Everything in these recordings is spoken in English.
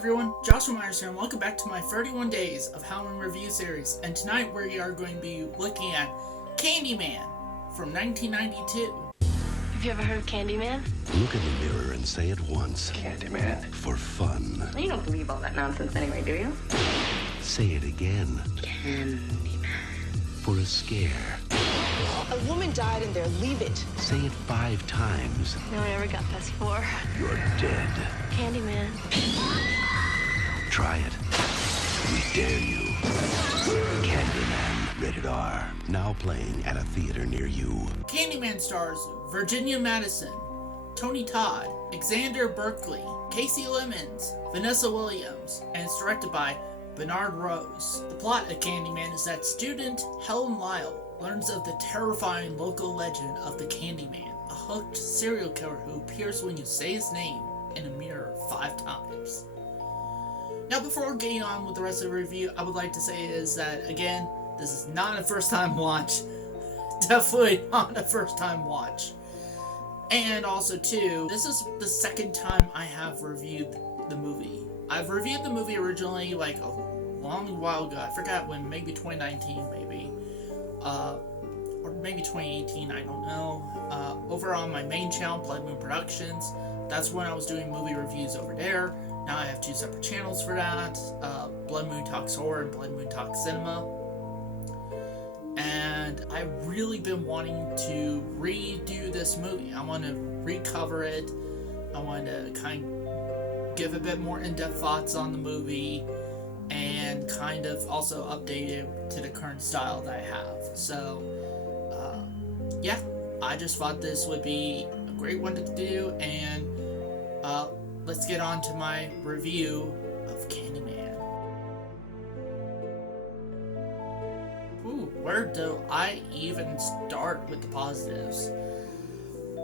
everyone, Joshua Myers here, and welcome back to my 31 Days of Halloween Review series. And tonight we are going to be looking at Candyman from 1992. Have you ever heard of Candyman? Look in the mirror and say it once. Candyman. For fun. You don't believe all that nonsense anyway, do you? Say it again. Candyman. For a scare. A woman died in there. Leave it. Say it 5 times. No one ever got past 4. You're dead. Candyman. Try it. We dare you. Candyman. Rated R. Now playing at a theater near you. Candyman stars Virginia Madison, Tony Todd, Alexander Berkeley, Casey Lemons, Vanessa Williams, and it's directed by Bernard Rose. The plot of Candyman is that student Helen Lyle learns of the terrifying local legend of the Candyman, a hooked serial killer who appears when you say his name in a mirror 5 times. Now, before getting on with the rest of the review, I would like to say is that, again, this is not a first-time watch. Definitely not a first-time watch. And also, too, this is the second time I have reviewed the movie. I've reviewed the movie originally, like, a long while ago. I forgot when, maybe 2019, maybe. Or maybe 2018, I don't know. Over on my main channel, Blood Moon Productions. That's when I was doing movie reviews over there. Now I have 2 separate channels for that. Blood Moon Talks Horror and Blood Moon Talks Cinema. And I've really been wanting to redo this movie. I want to recover it. I want to kind of give a bit more in-depth thoughts on the movie and kind of also update it to the current style that I have. So, yeah, I just thought this would be a great one to do, and let's get on to my review of Candyman. Ooh, where do I even start with the positives?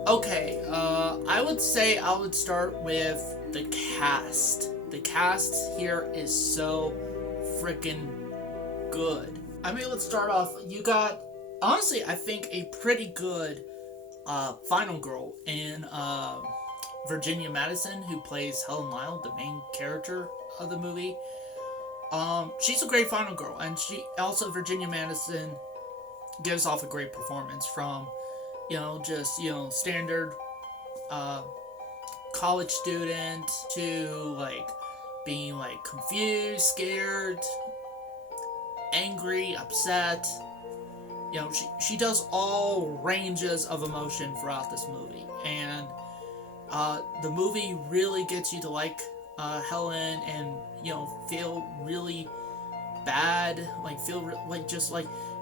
Okay, I would say I would start with the cast. The cast here is so freaking good. I mean, let's start off. You got, honestly, I think a pretty good final girl in Virginia Madison, who plays Helen Lyle, the main character of the movie. She's a great final girl, and she also, Virginia Madison, gives off a great performance from, just, standard college student to, like, being, like, confused, scared, angry, upset. She does all ranges of emotion throughout this movie, and the movie really gets you to like Helen and feel really bad, like just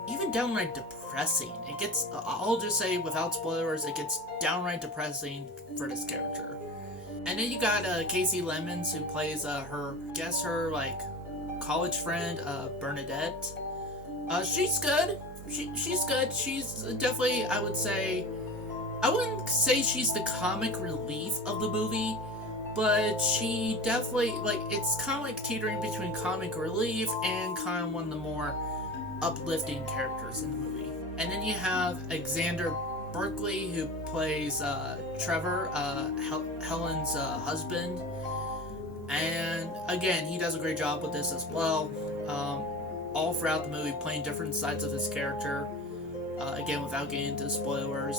even downright depressing. It gets, I'll just say without spoilers, it gets downright depressing for this character. And then you got Casey Lemons, who plays her college friend, Bernadette. She's good. She's good. She's definitely, I wouldn't say she's the comic relief of the movie, but she definitely, it's kind of like teetering between comic relief and kind of one of the more uplifting characters in the movie. And then you have Alexander Berkeley, who plays Trevor, Helen's husband. And again, he does a great job with this as well. All throughout the movie, playing different sides of his character. Again, without getting into spoilers.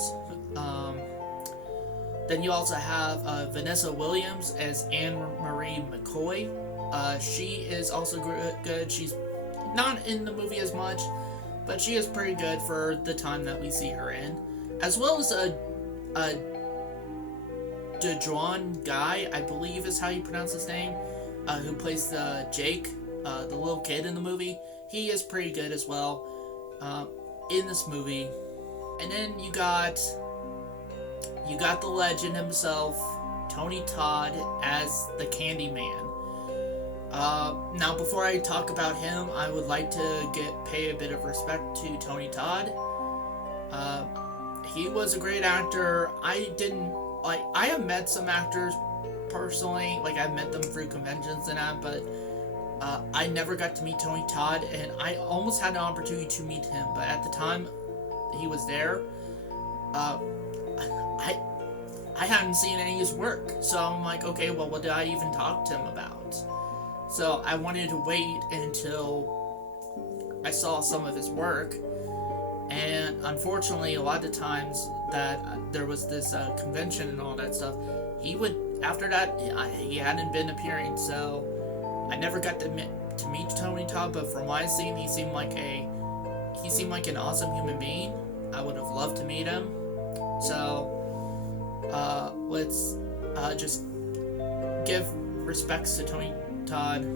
Then you also have Vanessa Williams as Anne Marie McCoy. She is also good. She's not in the movie as much, but she is pretty good for the time that we see her in. As well as a DeJuan Guy, I believe is how you pronounce his name, who plays Jake, the little kid in the movie. He is pretty good as well in this movie. And then you got the legend himself, Tony Todd, as the Candyman. Now, before I talk about him, I would like to pay a bit of respect to Tony Todd. He was a great actor. I have met some actors personally, I've met them through conventions and that, but I never got to meet Tony Todd, and I almost had an opportunity to meet him, but at the time he was there, I hadn't seen any of his work, so I'm like, okay, well, what did I even talk to him about? So I wanted to wait until I saw some of his work. And unfortunately, a lot of times that there was this convention and all that stuff, after that, he hadn't been appearing, so I never got to meet Tony Todd. But from what I've seen, he seemed like an awesome human being. I would have loved to meet him. So let's just give respects to Tony Todd.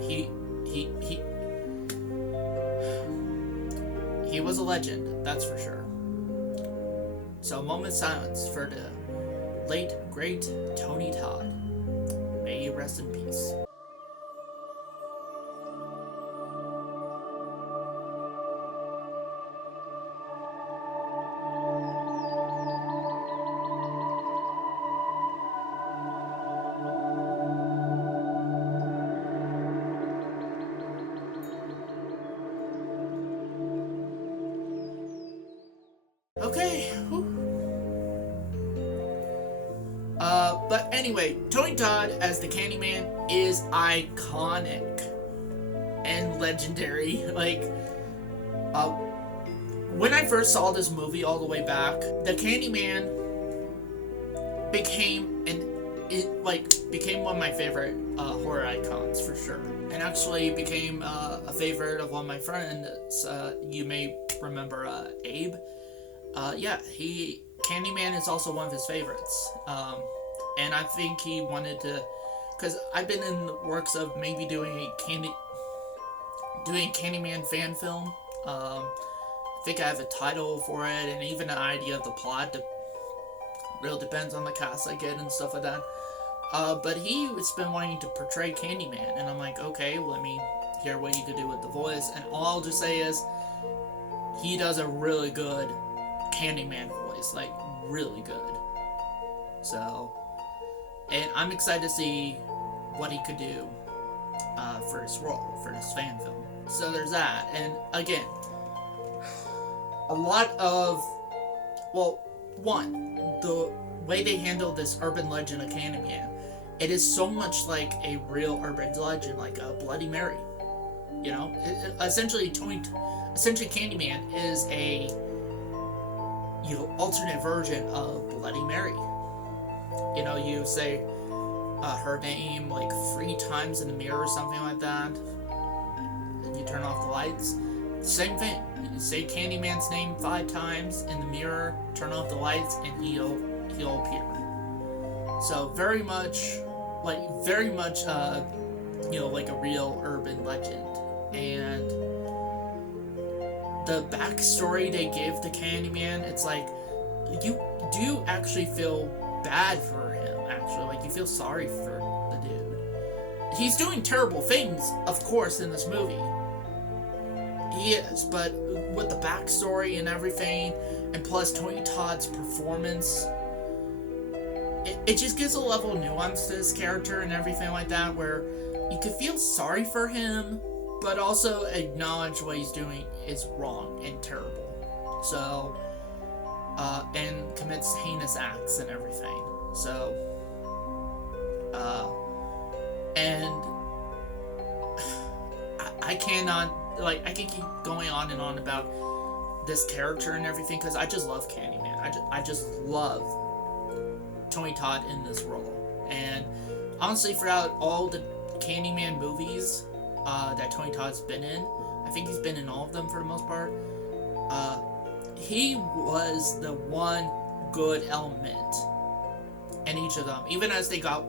He was a legend, that's for sure. So a moment of silence for the late, great Tony Todd. May he rest in peace. Okay. But anyway, Tony Todd as the Candyman is iconic and legendary. Like, when I first saw this movie all the way back, the Candyman became one of my favorite horror icons for sure, and actually became a favorite of one of my friends. You may remember Abe. Candyman is also one of his favorites. And I think he wanted to, because I've been in the works of maybe doing a Candyman fan film. I think I have a title for it and even an idea of the plot. Really depends on the cast I get and stuff like that. But he's been wanting to portray Candyman, and I'm like, okay, let me hear what he could do with the voice. And all I'll just say is, he does a really good Candyman voice, like really good. So, and I'm excited to see what he could do for his role, for this fan film. So there's that. And again, a lot of, the way they handle this urban legend of Candyman, it is so much like a real urban legend, like a Bloody Mary. You know, essentially Candyman is a alternate version of Bloody Mary. You know, you say her name like 3 times in the mirror or something like that, and you turn off the lights. Same thing. You say Candyman's name 5 times in the mirror, turn off the lights, and he'll appear. So very much like a real urban legend. And the backstory they give to Candyman, it's like, you do actually feel bad for him, actually. Like, you feel sorry for the dude. He's doing terrible things, of course, in this movie. He is, but with the backstory and everything, and plus Tony Todd's performance, it just gives a level of nuance to his character and everything like that, where you could feel sorry for him, but also acknowledge what he's doing is wrong and terrible. So, and commits heinous acts and everything. So, and I cannot, like, I can keep going on and on about this character and everything, because I just love Candyman. I just love Tony Todd in this role. And honestly, throughout all the Candyman movies that Tony Todd's been in, I think he's been in all of them for the most part, he was the one good element in each of them, even as they got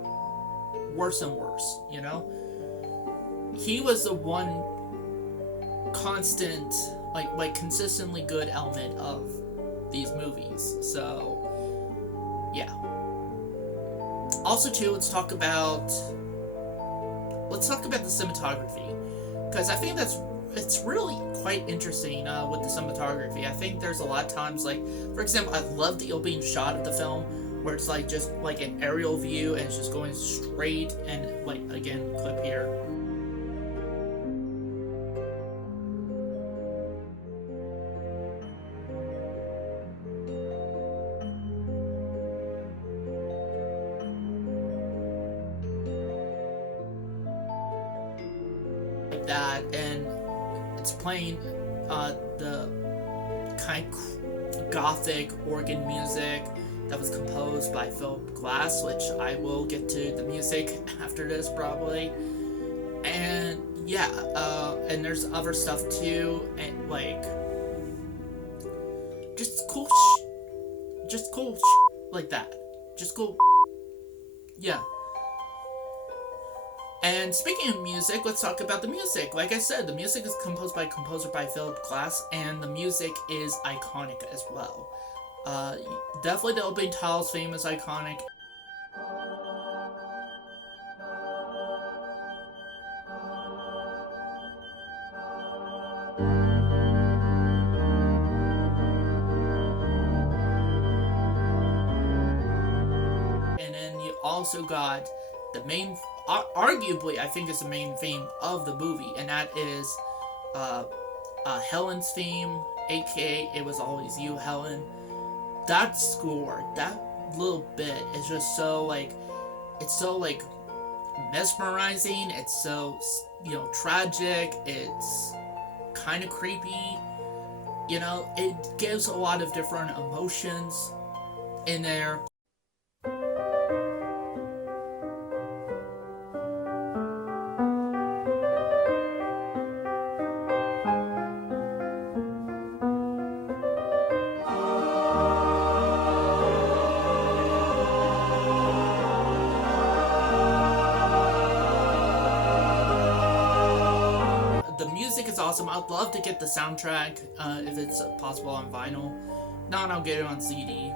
worse and worse, you know? He was the one constant, like consistently good element of these movies. So, yeah. Also, too, let's talk about the cinematography, because I think it's really quite interesting with the cinematography. I think there's a lot of times, like, for example, I love the opening shot of the film, where it's like just like an aerial view and it's just going straight, and like, again, clip here. like that, and it's playing the kind of gothic organ music that was composed by Philip Glass, which I will get to the music after this probably. And yeah, and there's other stuff too, and like just cool like that, just cool. Yeah. And speaking of music, let's talk about the music. Like I said, the music is composed by composer by Philip Glass, and the music is iconic as well. Definitely the opening titles theme is iconic. And then you also got the main, arguably I think is the main theme of the movie, and that is Helen's theme, aka It Was Always You, Helen. That score, that little bit is just so like, it's so like mesmerizing, it's so, you know, tragic, it's kind of creepy, you know, it gives a lot of different emotions in there. Awesome. I'd love to get the soundtrack if it's possible on vinyl. Not I'll get it on CD,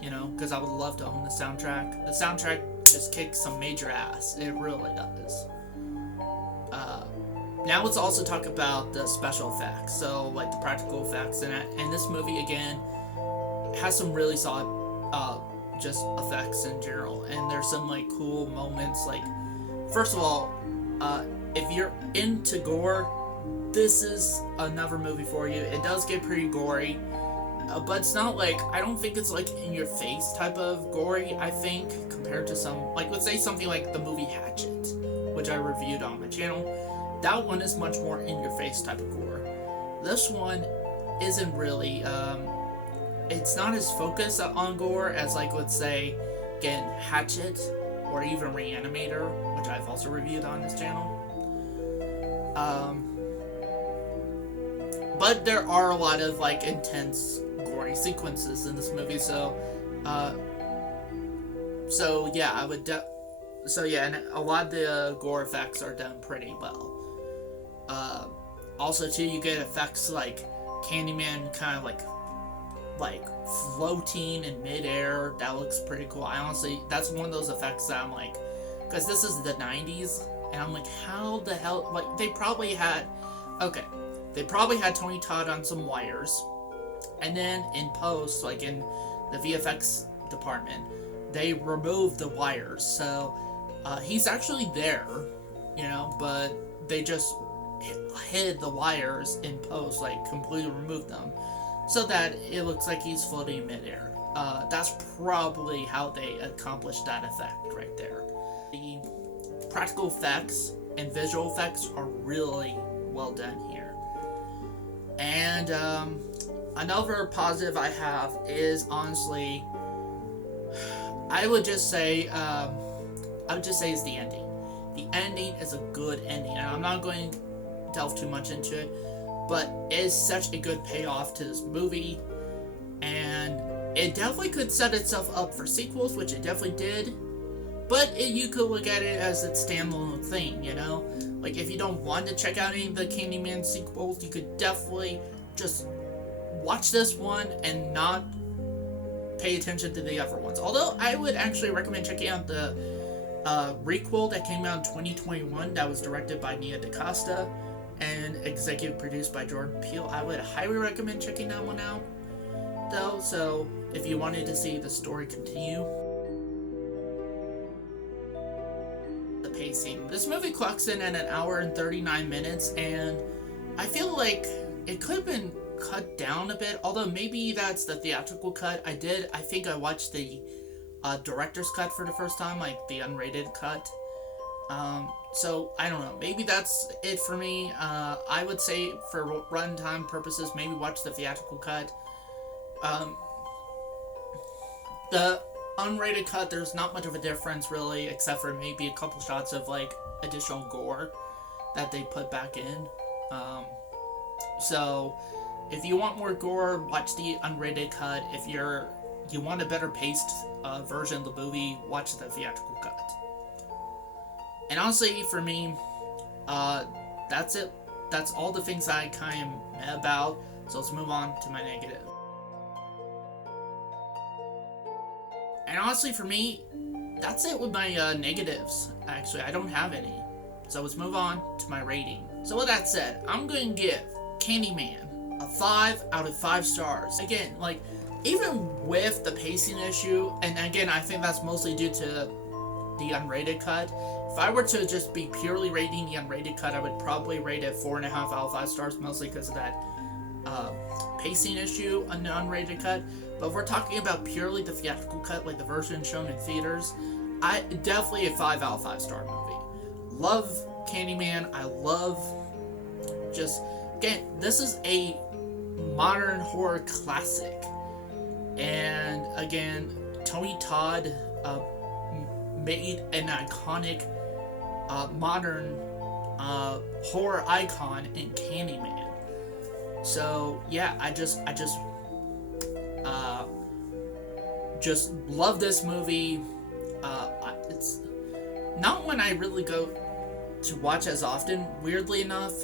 you know, because I would love to own the soundtrack. The soundtrack just kicks some major ass. It really does. Now let's also talk about the special effects. So like the practical effects, and this movie again has some really solid just effects in general. And there's some like cool moments. Like first of all, if you're into gore, this is another movie for you. It does get pretty gory, but it's not like, I don't think it's like in your face type of gory, I think, compared to some, like let's say something like the movie Hatchet, which I reviewed on my channel. That one is much more in your face type of gore. This one isn't really, it's not as focused on gore as like, let's say, again, Hatchet, or even Reanimator, which I've also reviewed on this channel. But there are a lot of like intense gory sequences in this movie, so yeah, I would and a lot of the gore effects are done pretty well. Also too, you get effects like Candyman kind of like floating in midair. That looks pretty cool. I honestly, that's one of those effects that I'm like, because this is the 90s, and I'm like, how the hell, like they probably had Tony Todd on some wires, and then in post, like in the VFX department, they removed the wires, so he's actually there, you know, but they just hid the wires in post, like completely removed them, so that it looks like he's floating in midair. That's probably how they accomplished that effect right there. The practical effects and visual effects are really well done here. And another positive I have is, honestly, I would just say is the ending. The ending is a good ending, and I'm not going to delve too much into it, but it is such a good payoff to this movie, and it definitely could set itself up for sequels, which it definitely did, but you could look at it as its standalone thing, you know? Like, if you don't want to check out any of the Candyman sequels, you could definitely just watch this one and not pay attention to the other ones. Although, I would actually recommend checking out the requel that came out in 2021 that was directed by Nia DaCosta and executive produced by Jordan Peele. I would highly recommend checking that one out, though, so if you wanted to see the story continue. Pacing. This movie clocks in at 1 hour and 39 minutes, and I feel like it could have been cut down a bit, although maybe that's the theatrical cut. I think I watched the director's cut for the first time, like the unrated cut. So, I don't know. Maybe that's it for me. I would say, for runtime purposes, maybe watch the theatrical cut. The unrated cut, there's not much of a difference, really, except for maybe a couple shots of, like, additional gore that they put back in. So, if you want more gore, watch the unrated cut. If you want a better paced version of the movie, watch the theatrical cut. And honestly, for me, that's it. That's all the things I kind of meh about. So let's move on to my negative. And honestly, for me, that's it with my negatives. Actually, I don't have any. So let's move on to my rating. So with that said, I'm going to give Candyman a 5 out of 5 stars. Again, like, even with the pacing issue, and again, I think that's mostly due to the unrated cut. If I were to just be purely rating the unrated cut, I would probably rate it 4.5 out of 5 stars, mostly because of that pacing issue on the unrated cut. But if we're talking about purely the theatrical cut, like the version shown in theaters, definitely a 5 out of 5 star movie. Love Candyman. I love again, this is a modern horror classic. And again, Tony Todd made an iconic modern horror icon in Candyman. So yeah, I just love this movie. It's not one I really go to watch as often, weirdly enough.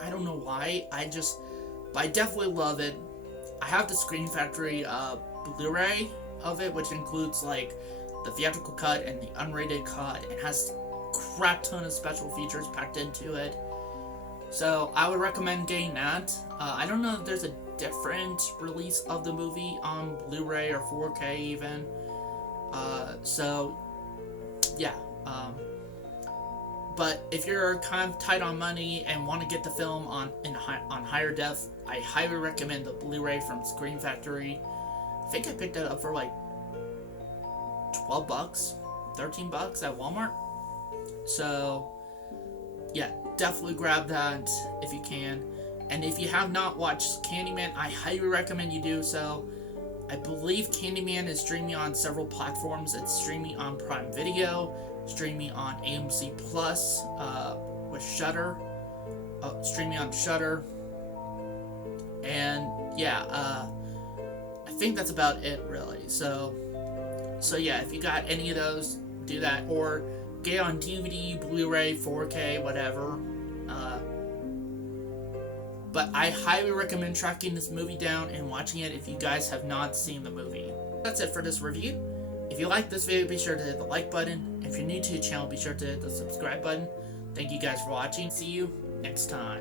I don't know why. But I definitely love it. I have the Screen Factory Blu-ray of it, which includes like the theatrical cut and the unrated cut. It has a crap ton of special features packed into it. So I would recommend getting that. I don't know if there's a different release of the movie on Blu-ray or 4K even. So yeah. But if you're kind of tight on money and want to get the film on higher def, I highly recommend the Blu-ray from Screen Factory. I think I picked it up for like $12, $13 at Walmart. So yeah, definitely grab that if you can. And if you have not watched Candyman, I highly recommend you do so. I believe Candyman is streaming on several platforms. It's streaming on Prime Video, streaming on AMC Plus, with Shudder, streaming on Shudder. And yeah, I think that's about it, really. So yeah, if you got any of those, do that, or get it on DVD, Blu-ray, 4K, whatever. But I highly recommend tracking this movie down and watching it if you guys have not seen the movie. That's it for this review. If you like this video, be sure to hit the like button. If you're new to the channel, be sure to hit the subscribe button. Thank you guys for watching. See you next time.